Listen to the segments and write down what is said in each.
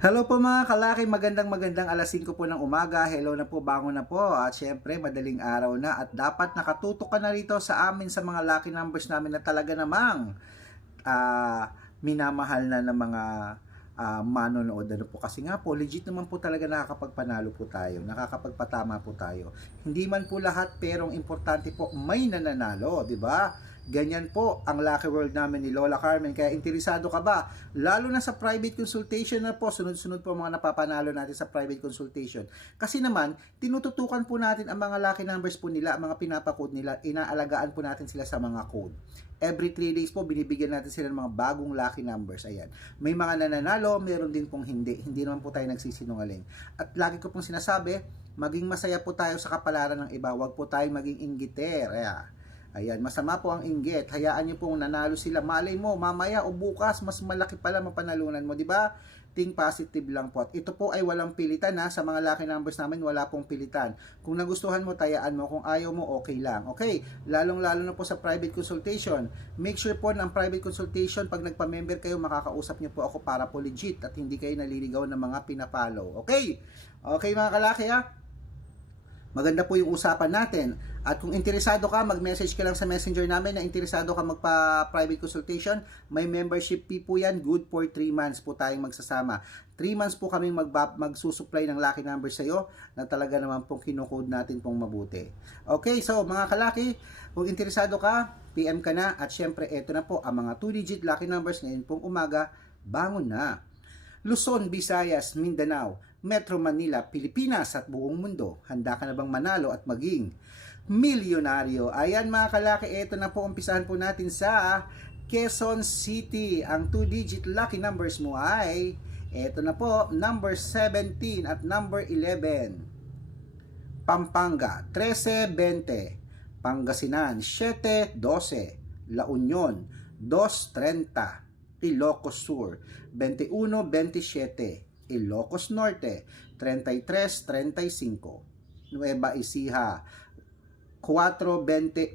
Hello po mga kalaki, magandang alas 5 po ng umaga. Hello na po, bangon na po. At syempre, madaling araw na at dapat nakatutok ka na rito sa amin sa mga lucky numbers namin na talaga namang minamahal na ng mga manonood. Ano po kasi nga po, legit naman po talaga nakakapagpanalo po tayo, nakakapagpatama po tayo. Hindi man po lahat, pero ang importante po may nananalo, di ba? Ganyan po ang Lucky World namin ni Lola Carmen. Kaya interesado ka ba? Lalo na sa private consultation na po. Sunod-sunod po mga napapanalo natin sa private consultation. Kasi naman, tinututukan po natin ang mga lucky numbers po nila, ang mga pinapakode nila. Inaalagaan po natin sila sa mga code. Every 3 days po, binibigyan natin sila ng mga bagong lucky numbers. Ayan. May mga nananalo, meron din pong hindi. Hindi naman po tayo nagsisinungaling. At lagi ko pong sinasabi, maging masaya po tayo sa kapalaran ng iba. Huwag po tayong maging inggiter. Ayan, masama po ang inggit. Hayaan niyo pong nanalo sila. Malay mo, mamaya o bukas, mas malaki pala mapanalunan mo, di ba? Think positive lang po. At ito po ay walang pilitan ha. Sa mga lucky numbers namin, wala pong pilitan. Kung nagustuhan mo, tayaan mo. Kung ayaw mo, okay lang. Okay? Lalong-lalo na po sa private consultation. Make sure po ng private consultation, pag nagpa-member kayo, makakausap niyo po ako para po legit at hindi kayo naliligaw ng mga pinapollow. Okay? Okay mga kalaki ha? Maganda po yung usapan natin. At kung interesado ka, mag-message ka lang sa messenger namin na interesado ka magpa-private consultation. May membership fee po yan. Good for 3 months po tayong magsasama. 3 months po kaming magsusupply ng lucky numbers sa'yo na talaga naman pong kinukode natin pong mabuti. Okay, so mga kalaki, kung interesado ka, PM ka na. At syempre, eto na po ang mga 2-digit lucky numbers ngayon pong umaga. Bangon na! Luzon, Visayas, Mindanao, Metro Manila, Pilipinas at buong mundo. Handa ka na bang manalo at maging milyonaryo? Ayan mga kalaki, ito na po, umpisahan po natin sa Quezon City. Ang 2-digit lucky numbers mo ay, ito na po, number 17 at number 11. Pampanga, 13-20. Pangasinan, 7-12. La Union, 2-30. Ilocos Sur, 21-27, Ilocos Norte, 33-35, Nueva Ecija, 4-21,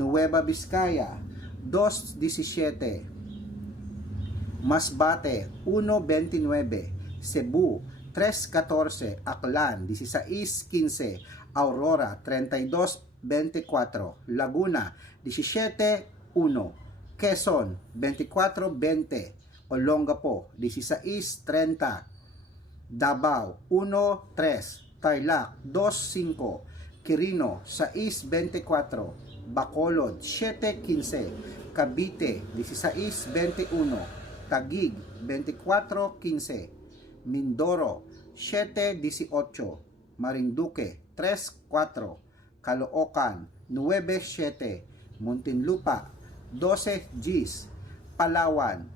Nueva Vizcaya, 2-17, Masbate, 1-29, Cebu, 3-14, Aklan, 16-15, Aurora, 32-24, Laguna, 17-1, Quezon, 24-20, Olongapo, 16-30, Davao, 1-3, Tarlac, 2-5, Quirino, 6-24, Bacolod, 7-15, Cavite, 16-21, Taguig, 24-15, Mindoro, 7-18, Marinduque, 3-4, Caloocan, 9-7, Muntinlupa, 12 Gs, Palawan,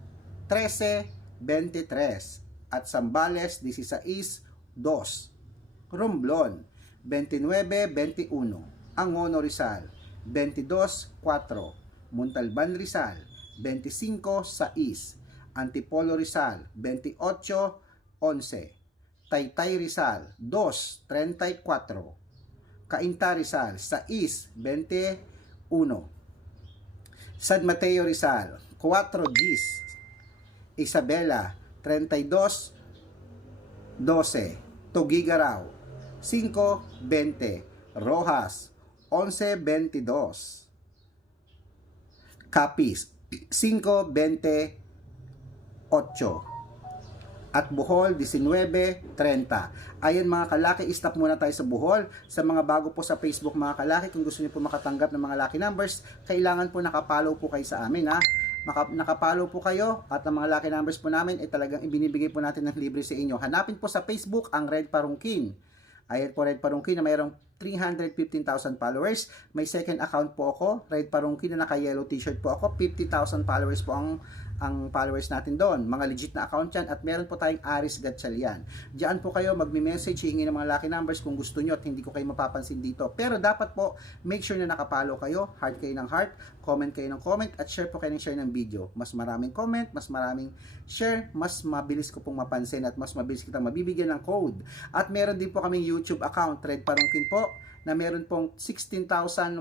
13-23, at Zambales, 16-2, Romblon, 29-21, Angono Rizal, 22-4, Montalban Rizal, 25-6, Antipolo Rizal, 28-11, Taytay Rizal, 2-34, Cainta Rizal, 6-21, San Mateo Rizal, 4 Gs, Isabela, 32-12, Tugigaraw, 5-20, Rojas, 11-22, Capiz, 5-28, at Bohol, 19-30. Ayan mga kalaki, stop muna tayo sa Bohol. Sa mga bago po sa Facebook mga kalaki, kung gusto niyo po makatanggap ng mga lucky numbers, kailangan po nakapollow po kayo sa amin ha. Nakapollow po kayo at ang mga lucky numbers po namin ay talagang ibinibigay po natin ng libre sa inyo. Hanapin po sa Facebook ang Red Parungkin. Ayan po, Red Parungkin na mayroong 315,000 followers. May second account po ako, Red Parungkin, na naka-yellow t-shirt po ako. 50,000 followers po ang followers natin doon. Mga legit na account yan. At meron po tayong Aris Gatchalian. Diyan po kayo magme-message, hihingi ng mga lucky numbers kung gusto nyo at hindi ko kayo mapapansin dito. Pero dapat po, make sure na nakapollow kayo, heart kayo ng heart, comment kayo ng comment, at share po kayo ng share ng video. Mas maraming comment, mas maraming share, mas mabilis ko pong mapansin at mas mabilis kitang mabibigyan ng code. At meron din po kaming YouTube account, Red Parungkin po, na meron pong 16,100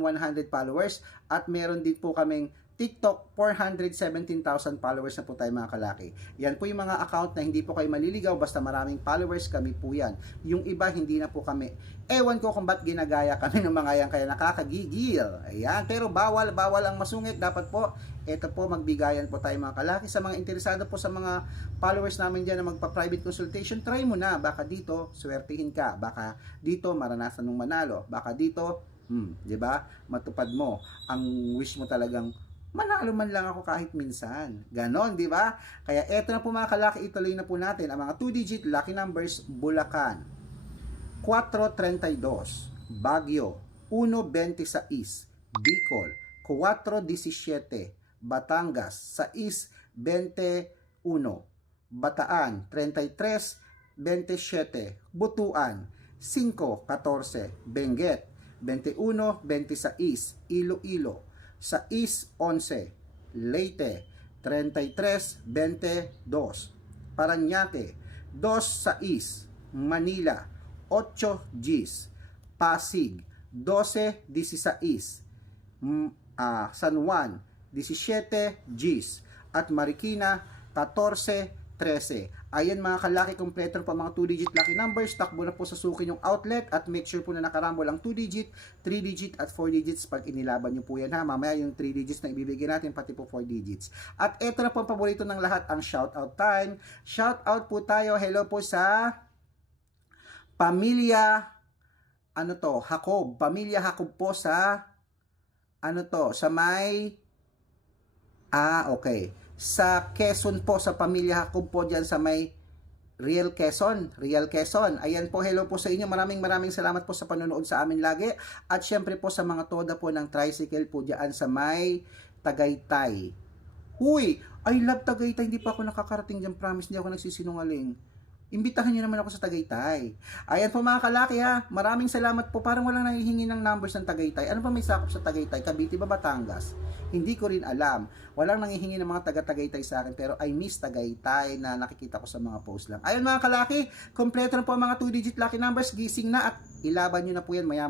followers at meron din po kaming TikTok, 417,000 followers na po tayo mga kalaki. Yan po yung mga account na hindi po kayo maliligaw, basta maraming followers, kami po yan. Yung iba, hindi na po kami. Ewan ko kung ba't ginagaya kami ng mga yan, kaya nakakagigil. Ayan, pero bawal ang masungit. Dapat po, ito po, magbigayan po tayo mga kalaki. Sa mga interesado po sa mga followers namin dyan na magpa-private consultation, try mo na. Baka dito, swertihin ka. Baka dito, maranasan mong manalo. Baka dito, di ba? Matupad mo ang wish mo talagang manalo man lang ako kahit minsan. Ganon, di ba? Kaya eto na po mga kalaki, ituloy na po natin ang mga 2-digit lucky numbers. Bulacan, 432, Baguio, 126, Bicol, 417, Batangas, 621, Bataan, 3327, Butuan, 514, Benguet, 2126, Iloilo, 611, Leyte, 3322, Parañaque, 26, Manila, 8 Gs, Pasig, 1216, San Juan, 17 Gs, at Marikina, 14-13. Ayan mga kalaki, kompleto pa mga 2-digit lucky numbers. Takbo na po sa suki yung outlet at make sure po na nakarambol ang 2-digit, 3-digit at 4 digits pag inilaban nyo po yan ha. Mamaya yung 3 digits na ibibigay natin, pati po 4 digits. At eto na po ang paborito ng lahat, ang shoutout time. Shoutout po tayo, hello po sa Pamilya, Jacob. Pamilya Jacob po sa, sa may, okay. Sa Quezon po, sa Pamilya Jacob po dyan sa may Real Quezon. Ayan po, hello po sa inyo. Maraming salamat po sa panonood sa amin lagi. At syempre po sa mga toda po ng tricycle po dyan sa may Tagaytay. Huy, I love Tagaytay. Hindi pa ako nakakarating dyan, promise. Hindi ako nagsisinungaling. Imbitahan nyo naman ako sa Tagaytay. Ayan po mga kalaki ha. Maraming salamat po. Parang walang nangihingi ng numbers ng Tagaytay. Ano pa may sakop sa Tagaytay? Cavite ba, Batangas? Hindi ko rin alam. Walang nangihingi ng mga taga-Tagaytay sa akin. Pero I miss Tagaytay na nakikita ko sa mga post lang. Ayan mga kalaki. Kompleto na po ang mga 2-digit lucky numbers. Gising na at ilaban nyo na po yan maya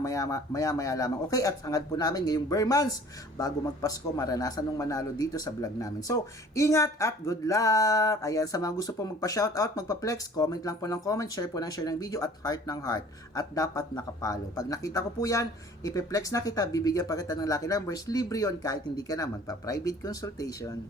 lamang. Okay, at hangad po namin ngayong bare months bago magpasko, maranasan ng manalo dito sa vlog namin. So, ingat at good luck! Ayan, sa mga gusto po magpa-shoutout, magpa-flex, comment lang po ng comment, share po ng share ng video at heart ng heart. At dapat nakapalo. Pag nakita ko po yan, ipiplex na kita, bibigyan pa kita ng lucky numbers, libre yon kahit hindi ka na magpa-private consultation.